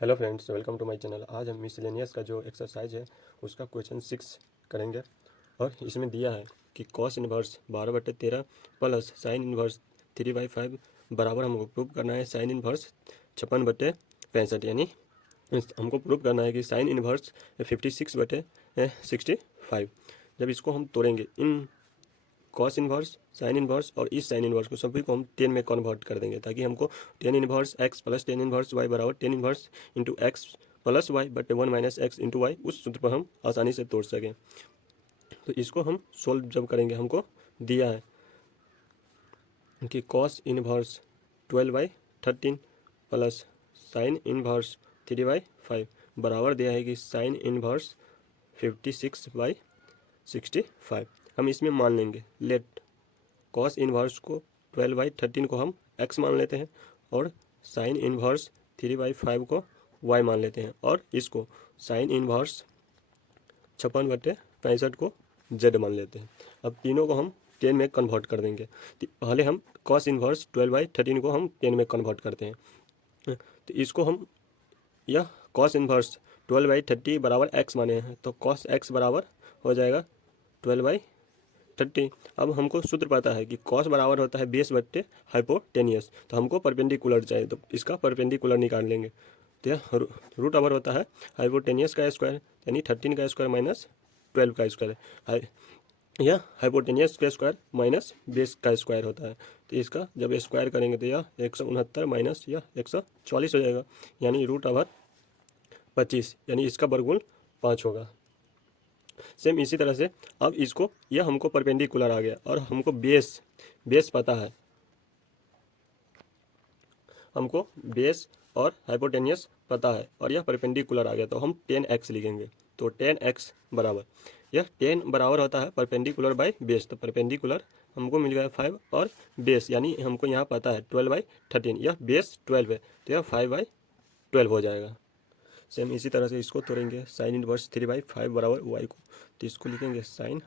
Hello friends, welcome to my channel. आज हम miscellaneous का जो एक्सरसाइज है उसका क्वेश्चन 6 करेंगे। और इसमें दिया है कि cos inverse 12/13 plus sine inverse 3/5 बराबर हमको प्रूव करना है साइन इनवर्स 56/65। यानी हमको प्रूव करना है कि साइन इनवर्स 56/65। जब इसको हम तोड़ेंगे, इन कॉस इनवर्स, साइन इनवर्स और इस साइन इनवर्स को सभी को हम 10 में कन्वर्ट कर देंगे, ताकि हमको 10 inverse x plus 10 inverse y बराबर 10 inverse into x plus y बटे 1 माइनस एक्स इंटू वाई उस सूत्र पर हम आसानी से तोड़ सकें। तो इसको हम सोल्व जब करेंगे, हमको दिया है कि cos inverse 12/13 plus sine inverse 3/5 बराबर दिया है कि साइन इनवर्स 56/65। हम इसमें मान लेंगे, लेट कॉस इनवर्स को 12/13 को हम x मान लेते हैं और साइन इनवर्स 3/5 को y मान लेते हैं, और इसको साइन इनवर्स 56/65 को z मान लेते हैं। अब तीनों को हम 10 में कन्वर्ट कर देंगे। पहले हम कॉस इनवर्स 12/13 को हम 10 में कन्वर्ट करते हैं। तो इसको हम, यह कॉस इनवर्स 12/30 बराबर x माने हैं, तो कॉस x बराबर हो जाएगा 12/30। अब हमको सूत्र पता है कि कॉस बराबर होता है बेस बट्टे हाइपोटेनियस, तो हमको परपेंडिकुलर चाहिए, तो इसका परपेंडिकुलर निकाल लेंगे। तो यह रूट ओवर होता है हाइपोटेनियस का स्क्वायर, यानी 13 का स्क्वायर माइनस 12 का स्क्वायर है। यह हाइपोटेनियस का स्क्वायर माइनस बेस का स्क्वायर होता है। तो इसका जब स्क्वायर करेंगे तो यह 169 माइनस यह 144 हो जाएगा, यानी रूट ओवर 25, यानी इसका वर्गमूल 5 होगा। सेम इसी तरह से अब इसको, यह हमको परपेंडिकुलर आ गया और हमको बेस पता है, हमको बेस और हाइपोटेनियस पता है और यह परपेंडिकुलर आ गया, तो हम 10x लिखेंगे। तो 10x बराबर, यह 10 बराबर होता है परपेंडिकुलर बाय बेस, तो परपेंडिकुलर हमको मिल गया 5 और बेस, यानी हमको यहाँ पता है 12/13, यह बेस 12 है, तो यह 5/12 हो जाएगा। सेम इसी तरह से इसको तोड़ेंगे, साइन इनवर्स 3/5 बराबर y को, तो इसको लिखेंगे साइन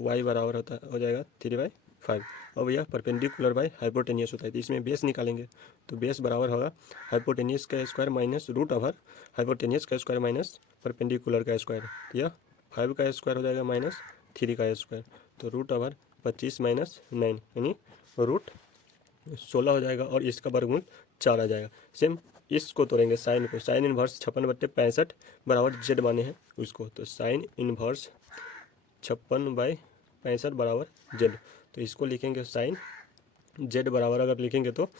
y बराबर हो जाएगा 3/5। अब यह परपेंडिकुलर बाय हाइपोटेनियस होता है, तो इसमें बेस निकालेंगे, तो बेस बराबर होगा हाइपोटेनियस का square minus root over hypotenuse का स्क्वायर माइनस परपेंडिकुलर का स्क्वायर। तो यह 5 का स्क्वायर हो जाएगा माइनस 3 का स्क्वायर, तो रूट ओवर 25 माइनस 9 यानी रूट 16 हो जाएगा, और इसका वर्गमूल 4 आ जाएगा। सेम इसको तोड़ेंगे, साइन को, साइन इनवर्स 56/65 बराबर जेड माने हैं उसको, तो साइन इनवर्स 56/65 बराबर जेड, तो इसको लिखेंगे साइन जेड बराबर, अगर लिखेंगे तो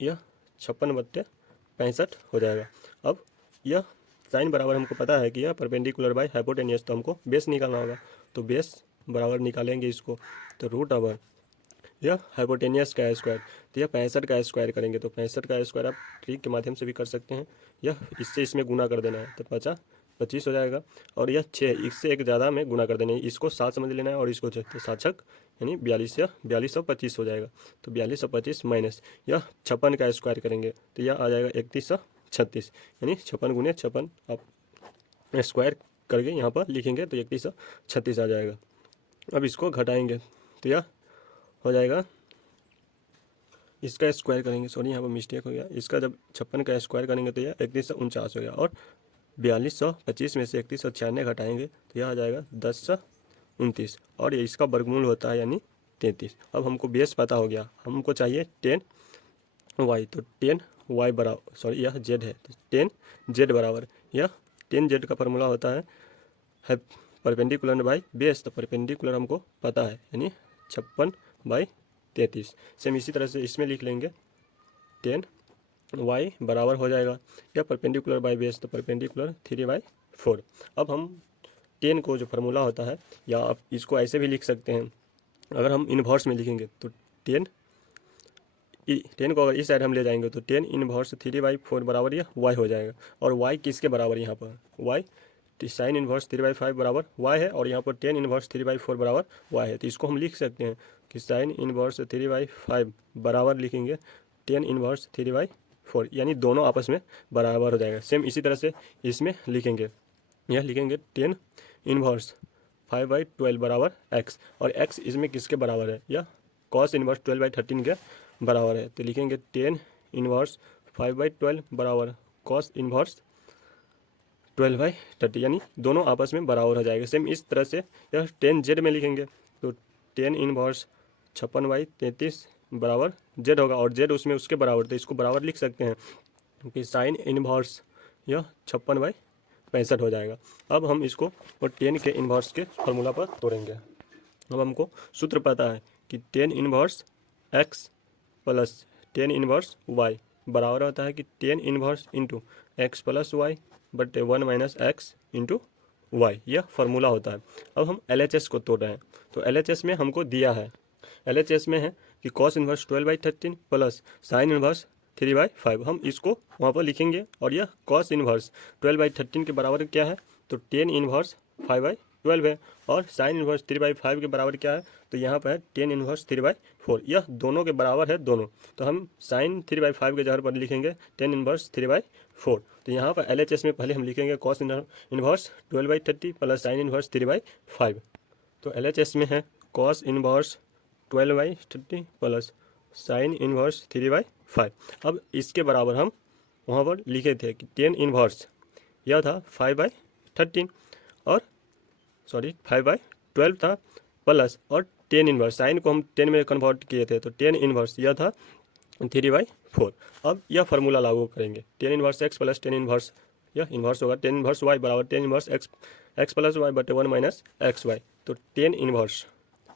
यह 56/65 हो जाएगा। अब यह साइन बराबर हमको पता है कि यह परपेंडिकुलर बाय हाइपोटेनियस, तो हमको बेस निकालना होगा, तो बेस बराबर निकालेंगे इसको, तो रूट ओवर यह हाइपोटेनियस का स्क्वायर, तो यह 65 का स्क्वायर करेंगे, तो 65 का स्क्वायर आप ट्रिक के माध्यम से भी कर सकते हैं, यह इससे इसमें गुना कर देना है, तो 25 हो जाएगा, और यह 6 इससे एक ज़्यादा में गुना कर देना है, इसको 7 समझ लेना है और इसको 6, तो 7 यानी 42, या 4225 हो जाएगा। तो 4225 माइनस यह 56 का स्क्वायर करेंगे, तो यह आ जाएगा 3136, यानी 56 गुने 56 आप स्क्वायर करके यहाँ पर लिखेंगे तो 3136 आ जाएगा। अब इसको घटाएंगे तो यह हो जाएगा, इसका स्क्वायर करेंगे, सॉरी यहाँ पर मिस्टेक हो गया, इसका जब 56 का स्क्वायर करेंगे तो यह 3149 हो गया, और 4225 में से 3196 घटाएंगे तो यह आ जाएगा 1029, और ये इसका वर्गमूल होता है यानी 33। अब हमको बेस पता हो गया, हमको चाहिए 10y, तो 10y बराबर, सॉरी यह z है, तो 10z बराबर, यह 10z का फॉर्मूला होता है परपेंडिकुलर बाय बेस, तो परपेंडिकुलर हमको पता है यानी 56/33। सेम इसी तरह से इसमें लिख लेंगे 10y बराबर हो जाएगा, यह परपेंडिकुलर बाय बेस, तो परपेंडिकुलर 3/4। अब हम 10 को जो फार्मूला होता है, या आप इसको ऐसे भी लिख सकते हैं, अगर हम इन्वर्स में लिखेंगे तो 10 को अगर इस साइड हम ले जाएंगे तो 10 इन्वर्स 3/4 बराबर यह y हो जाएगा, और y किसके बराबर, यहाँ पर y साइन इन्वर्स 3/5 बराबर y है, और यहाँ पर 10 इन्वर्स 3/4 बराबर y है, तो इसको हम लिख सकते हैं कि साइन इन्वर्स 3/5 बराबर लिखेंगे 10 इन्वर्स 3/4, यानी दोनों आपस में बराबर हो जाएगा। सेम इसी तरह से इसमें लिखेंगे, यह लिखेंगे 10 इन्वर्स 5/12 बराबर x, और x इसमें किसके बराबर है, यह कॉस इन्वर्स 12/13 के बराबर है, तो लिखेंगे 10 इन्वर्स 5/12 बराबर कॉस इन्वर्स 12/30, यानी दोनों आपस में बराबर हो जाएगा। सेम इस तरह से यह टेन जेड में लिखेंगे तो टेन इन्वर्स 56/33 बराबर जेड होगा, और जेड उसमें उसके बराबर, तो इसको बराबर लिख सकते हैं क्योंकि साइन इन्वर्स यह 56/65 हो जाएगा। अब हम इसको और टेन के इन्वर्स के फॉर्मूला पर तोड़ेंगे। अब हमको सूत्र पता है कि tan inverse x plus tan inverse y बराबर होता है कि tan inverse into x plus y बटे 1 माइनस एक्स इंटू वाई, यह फार्मूला होता है। अब हम LHS को तोड़ रहे हैं, तो LHS में हमको दिया है, LHS में है कि cos inverse 12/13 plus sign inverse 3/5। हम इसको वहाँ पर लिखेंगे, और यह कॉस इन्वर्स 12/13 के बराबर क्या है, तो टेन इन्वर्स 5/12 है, और साइन इन्वर्स 3/5 के बराबर क्या है, तो यहाँ पर है टेन इन्वर्स 3/4। यह दोनों के बराबर है दोनों, तो हम साइन 3/5 के जगह पर लिखेंगे टेन इन्वर्स 3/4। तो यहाँ पर LHS में पहले हम लिखेंगे cos inverse 12/30 plus sign inverse 3/5। तो LHS में है cos inverse 12/30 plus sign inverse 3/5। अब इसके बराबर हम वहाँ पर लिखे थे कि टेन इन्वर्स यह था 5/13 और 5/12 था, प्लस और टेन इन्वर्स साइन को हम 10 में कन्वर्ट किए थे, तो टेन इन्वर्स यह था 3/4। अब यह फार्मूला लागू करेंगे, tan inverse x plus tan inverse यह इन्वर्स होगा टेन इन्वर्स वाई बराबर tan inverse x plus y बटे 1 माइनस एक्स वाई। तो टेन इन्वर्स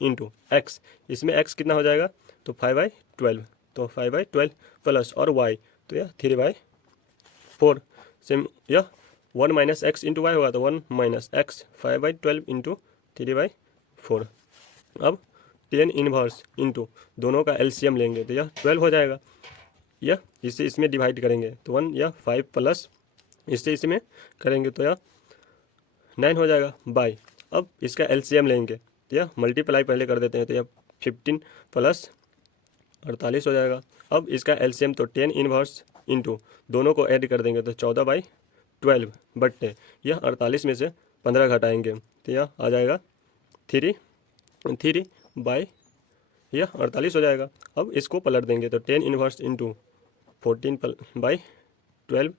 इंटू एक्स, इसमें एक्स कितना हो जाएगा, तो 5/12, तो 5/12 प्लस और वाई तो यह 3/4। सेम यह 1 माइनस एक्स इंटू वाई होगा, तो 1 माइनस एक्स 5/12 इंटू 3/4। अब टेन इन्वर्स इंटू दोनों का LCM लेंगे तो यह 12 हो जाएगा, यह इससे इसमें डिवाइड करेंगे तो 1 यह 5 प्लस इससे इसमें करेंगे तो यह 9 हो जाएगा बाई। अब इसका LCM लेंगे तो यह मल्टीप्लाई पहले कर देते हैं, तो यह 15 प्लस 48 हो जाएगा। अब इसका LCM तो टेन इन्वर्स इंटू दोनों को ऐड कर देंगे तो 14/12 बटे यह 48 में से 15 घटाएंगे तो यह आ जाएगा 3 बाई यह 48 हो जाएगा। अब इसको पलट देंगे तो टेन इन्वर्स इंटू 14/12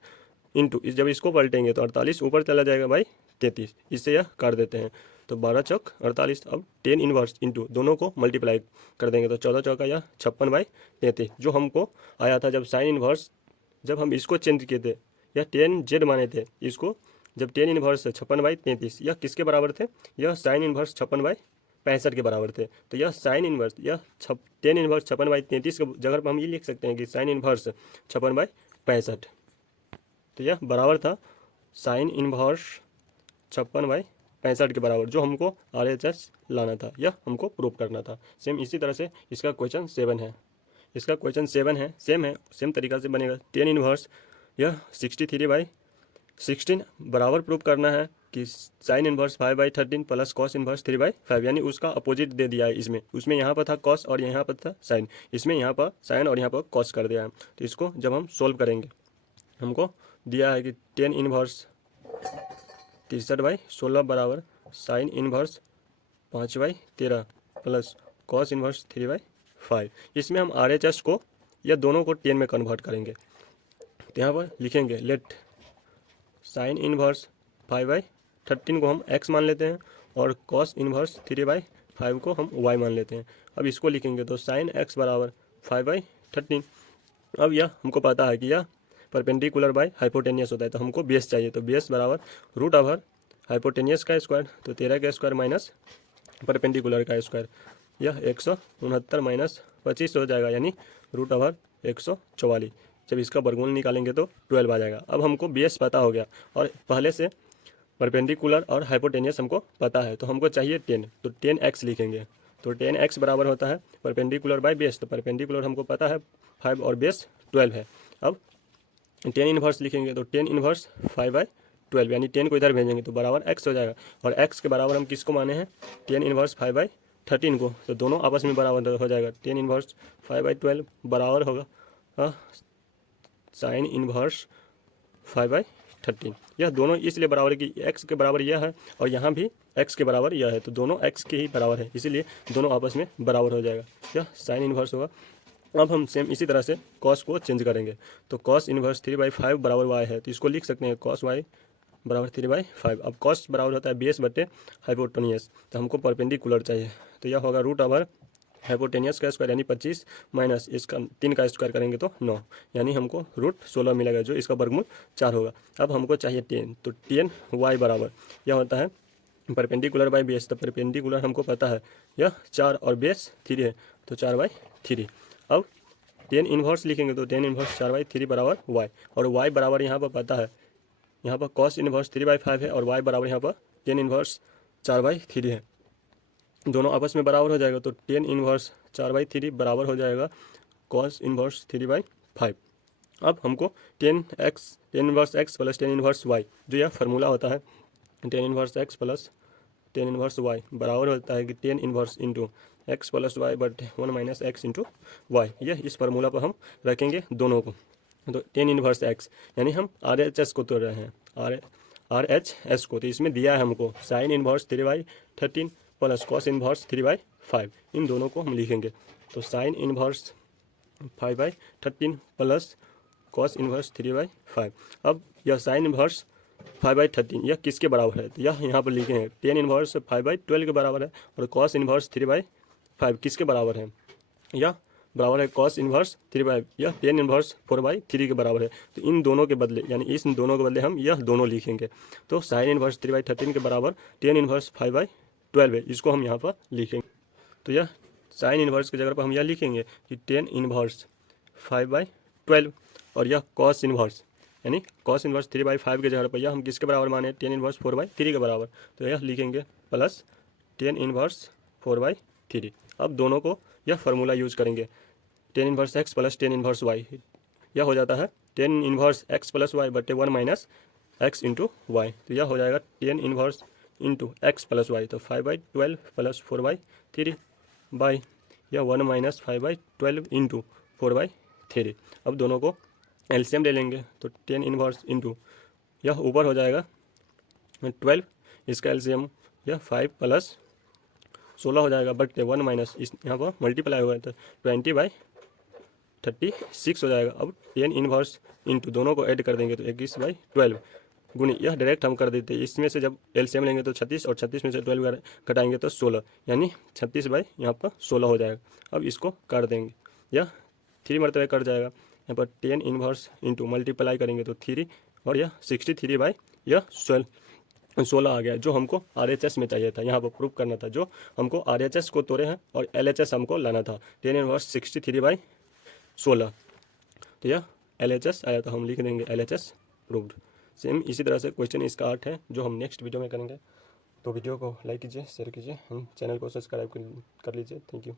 इंटू जब इसको पलटेंगे तो 48 ऊपर चला जाएगा बाई 33, इससे यह काट देते हैं तो 12 चौक 48। अब टेन इन्वर्स इंटू दोनों को मल्टीप्लाई कर देंगे तो 14 चौका यह 56/33, जो हमको आया था जब साइन इन्वर्स, जब हम इसको चेंज किए थे यह टेन जेड माने थे इसको, जब टेन इन्वर्स 56/33 यह किसके बराबर थे, यह साइन इन्वर्स 56/65 के बराबर थे। तो यह साइन इन्वर्स यह टेन इन्वर्स 56/33 के जगह पर हम ये लिख सकते हैं कि साइन इन्वर्स 56/65, तो यह बराबर था साइन इन्वर्स 56/65 के बराबर, जो हमको RHS लाना था, यह हमको प्रूव करना था। सेम इसी तरह से इसका क्वेश्चन 7 है, इसका क्वेश्चन 7 है, सेम तरीका से बनेगा। टेन इन्वर्स यह 63/16 बराबर प्रूव करना है कि sign inverse 5/13 plus cos inverse 3/5, यानी उसका अपोजिट दे दिया है इसमें, उसमें यहाँ पर था कॉस और यहाँ पर था साइन, इसमें यहाँ पर साइन और यहाँ पर कॉस कर दिया है। तो इसको जब हम सोल्व करेंगे हमको दिया है कि टेन इन्वर्स 63/16 बराबर sign inverse 5/13 plus cos inverse 3/5। इसमें हम RHS को या दोनों को 10 में कन्वर्ट करेंगे, तो यहाँ पर लिखेंगे लेट साइन इन्वर्स 5/13 को हम x मान लेते हैं और कॉस इन्वर्स 3/5 को हम y मान लेते हैं। अब इसको लिखेंगे तो साइन x बराबर 5/13। अब यह हमको पता है कि यह परपेंडिकुलर बाय हाइपोटेनियस होता है, तो हमको बेस चाहिए, तो बेस बराबर रूट ओवर हाइपोटेनियस का स्क्वायर, तो 13 का स्क्वायर माइनस परपेंडिकुलर का स्क्वायर, यह 169 माइनस 25 हो जाएगा, यानी रूट ओवर 144। जब इसका वर्गमूल निकालेंगे तो 12 आ जाएगा। अब हमको बेस पता हो गया और पहले से परपेंडिकुलर और हाइपोटेनियस हमको पता है, तो हमको चाहिए 10, तो 10x लिखेंगे, तो 10x बराबर होता है परपेंडिकुलर बाय बेस, तो परपेंडिकुलर हमको पता है 5 और बेस 12 है। अब 10 इन्वर्स लिखेंगे तो 10 इन्वर्स 5/12, यानी 10 को इधर भेजेंगे तो बराबर x हो जाएगा, और x के बराबर हम किसको माने हैं, 10 इन्वर्स 5/13 को, तो दोनों आपस में बराबर हो जाएगा। 10 इन्वर्स 5/12 बराबर होगा साइन इन्वर्स 5/13, यह दोनों इसलिए बराबर है कि x के बराबर यह है और यहाँ भी x के बराबर यह है, तो दोनों x के ही बराबर है, इसीलिए दोनों आपस में बराबर हो जाएगा। यह साइन इन्वर्स होगा अब हम सेम इसी तरह से कॉस को चेंज करेंगे। तो कॉस इनवर्स 3/5 बराबर वाई है, तो इसको लिख सकते हैं कॉस वाई बराबर 3/5। अब कॉस बराबर होता है बेस बटे हाइपोटेनियस, तो हमको परपेंडिकुलर चाहिए, तो यह होगा रूट ओवर हाइपोटेनियस का स्क्वायर यानी 25 माइनस इसका 3 का स्क्वायर करेंगे तो 9, यानी हमको रूट 16 मिलेगा, जो इसका वर्गमूल 4 होगा। अब हमको चाहिए 10, तो 10 वाई बराबर यह होता है परपेंडिकुलर बाई बेस, तो परपेंडिकुलर हमको पता है यह 4 और बेस 3 है, तो 4/3। अब 10 इन्वर्स लिखेंगे तो 10 इन्वर्स 4/3 बराबर वाई, और वाई बराबर यहाँ पर पता है, यहाँ पर कॉस इन्वर्स 3/5 है और वाई बराबर यहाँ पर 10 इन्वर्स 4/3 है। दोनों आपस में बराबर हो जाएगा, तो 10 इन्वर्स 4/3 बराबर हो जाएगा कॉस इन्वर्स 3/5। अब हमको 10 inverse x plus 10 inverse y, जो यह फार्मूला होता है 10 inverse x plus 10 inverse y बराबर होता है कि 10 inverse into x plus y बट 1 माइनस एक्स इंटू वाई। यह इस फार्मूला पर हम रखेंगे दोनों को। तो 10 इन्वर्स एक्स यानी हम RHS को तोड़ रहे हैं, RHS को, तो इसमें दिया है हमको sign inverse 3/13 plus cos inverse 3/5, इन दोनों को हम लिखेंगे। तो sign inverse 5/13 plus cos inverse 3/5। अब यह साइन इन्वर्स 5/13 यह किसके बराबर है, तो यह यहाँ पर लिखे हैं 10 इन्वर्स 5/12 के बराबर है, और कॉस इन्वर्स 3/5 किसके बराबर है, यह बराबर है कॉस इन्वर्स 3/5, यह 10 इन्वर्स 4/3 के बराबर है। तो इन दोनों के बदले यानी इस दोनों के बदले हम यह दोनों लिखेंगे। तो साइन इन्वर्स 3/13 के बराबर 10 इन्वर्स 5/12 है, इसको हम यहाँ पर लिखेंगे। तो यह साइन इन्वर्स की जगह पर हम यह लिखेंगे कि 10 इन्वर्स 5/12, और यह कॉस इन्वर्स यानी कॉस इन्वर्स 3/5 के जगह पर यह हम किसके बराबर माने 10 इन्वर्स 4/3 के बराबर, तो यह लिखेंगे प्लस 10 इन्वर्स 4/3। अब दोनों को यह फार्मूला यूज करेंगे 10 inverse x plus 10 inverse y, यह हो जाता है 10 इन्वर्स एक्स प्लस वाई बटे 1 माइनस एक्स इंटू वाई, तो यह हो जाएगा 10 inverse into x plus y, तो 5/12 प्लस 4/3 बाई यह 1 माइनस 5/12 इंटू 4/3। अब दोनों को एलसीएम ले लेंगे, तो 10 इन्वर्स इंटू यह ऊपर हो जाएगा 12, इसका एलसीएम यह 5 प्लस 16 हो जाएगा, बट 1 माइनस इस यहाँ पर मल्टीप्लाई होगा तो 20/36 हो जाएगा। अब 10 इन्वर्स इंटू दोनों को ऐड कर देंगे तो 21/12 गुनी यह डायरेक्ट हम कर देते हैं, इसमें से जब एलसीएम लेंगे तो 36 और 36 में से 12 घटाएंगे तो 16, यानी 36 बाई यहाँ पर 16 हो जाएगा। अब इसको कर देंगे, यह 3 मरतबे कट जाएगा, यहाँ पर 10 इन्वर्स इंटू मल्टीप्लाई करेंगे तो 3, और यह 63 बाई यह 16 आ गया, जो हमको RHS में चाहिए था, यहाँ पर प्रूफ करना था, जो हमको RHS को तोड़े हैं और LHS हमको लाना था 10 इन्वर्स 63/16, तो यह LHS आया, तो हम लिख देंगे LHS प्रूव्ड। सेम इसी तरह से क्वेश्चन इसका 8 है, जो हम नेक्स्ट वीडियो में करेंगे। तो वीडियो को लाइक कीजिए, शेयर कीजिए, हम चैनल को सब्सक्राइब कर लीजिए। Thank you.